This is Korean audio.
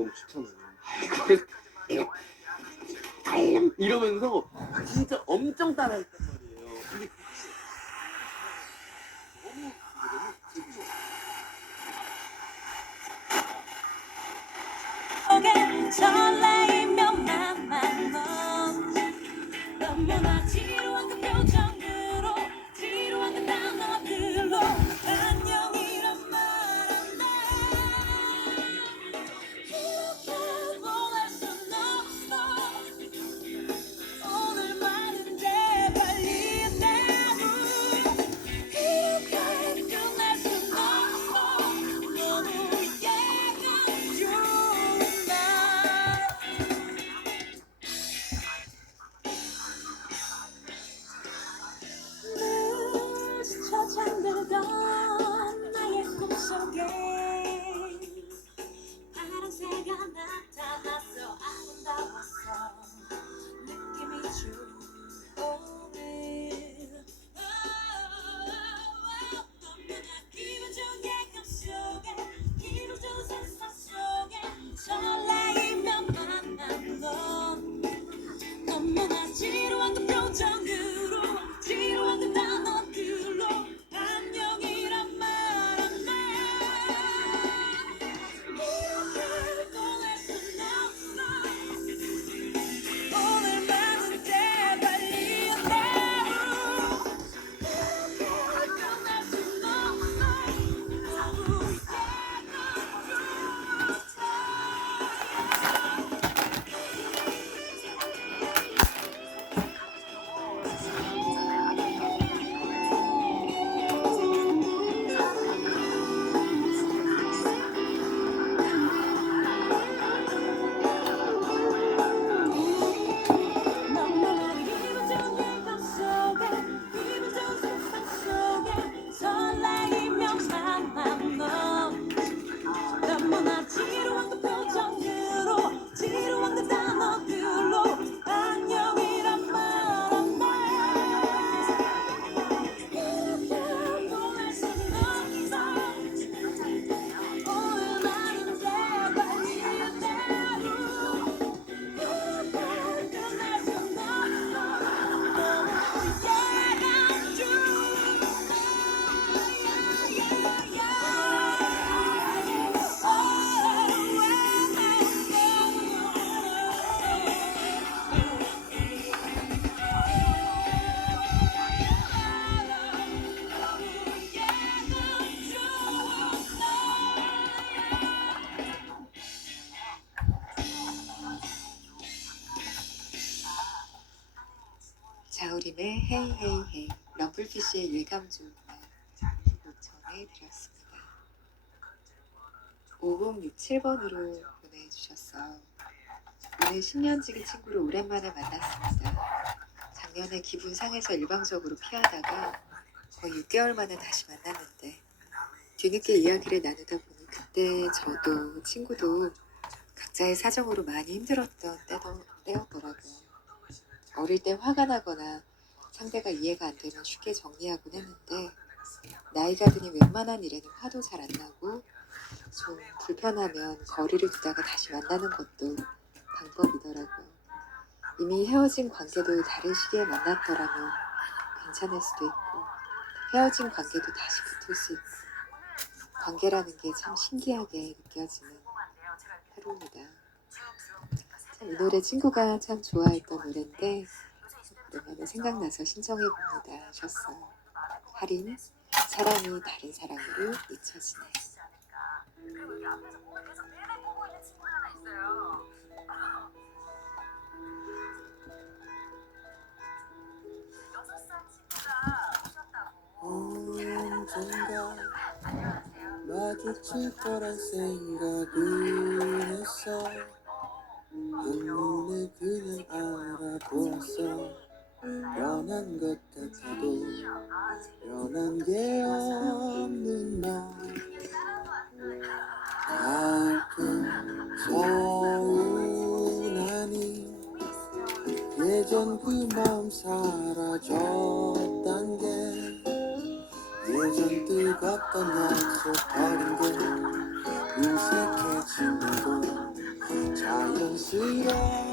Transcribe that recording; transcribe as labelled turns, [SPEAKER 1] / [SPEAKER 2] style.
[SPEAKER 1] 너무 달랑 이러면서 진짜 엄청 따라했단 말이에요. 너무 너무
[SPEAKER 2] 나의
[SPEAKER 3] 자우림의 헤이 헤이 헤이 일감 좋은 날 전해드렸습니다. 5067번으로 보내주셨어요. 오늘 10년지기 친구를 오랜만에 만났습니다. 작년에 기분 상해서 일방적으로 피하다가 거의 6개월 만에 다시 만났는데 뒤늦게 이야기를 나누다 보니 그때 저도 친구도 각자의 사정으로 많이 힘들었던 때도, 때였더라고요. 어릴 때 화가 나거나 상대가 이해가 안 되면 쉽게 정리하곤 했는데 나이가 드니 웬만한 일에는 화도 잘 안 나고 좀 불편하면 거리를 두다가 다시 만나는 것도 방법이더라고요. 이미 헤어진 관계도 다른 시기에 만났더라면 괜찮을 수도 있고 헤어진 관계도 다시 붙을 수 있고 관계라는 게 참 신기하게 느껴지는 하루입니다. 참 이 노래 친구가 참 좋아했던 노래인데 오랜만에 생각나서 신청해 봅니다 하셨어요. 할인 사랑이 다른 사랑으로 잊혀지네.
[SPEAKER 4] 언젠가 마주칠 거란 생각을 했어 한눈에 그냥 알아보았어 변한 것 같아도 변한 게 없는 너 가끔 서운하니 예전 그 마음 사라졌단 게 예전 뜨겁던 약속 버린 게 무색해지 常用岁月。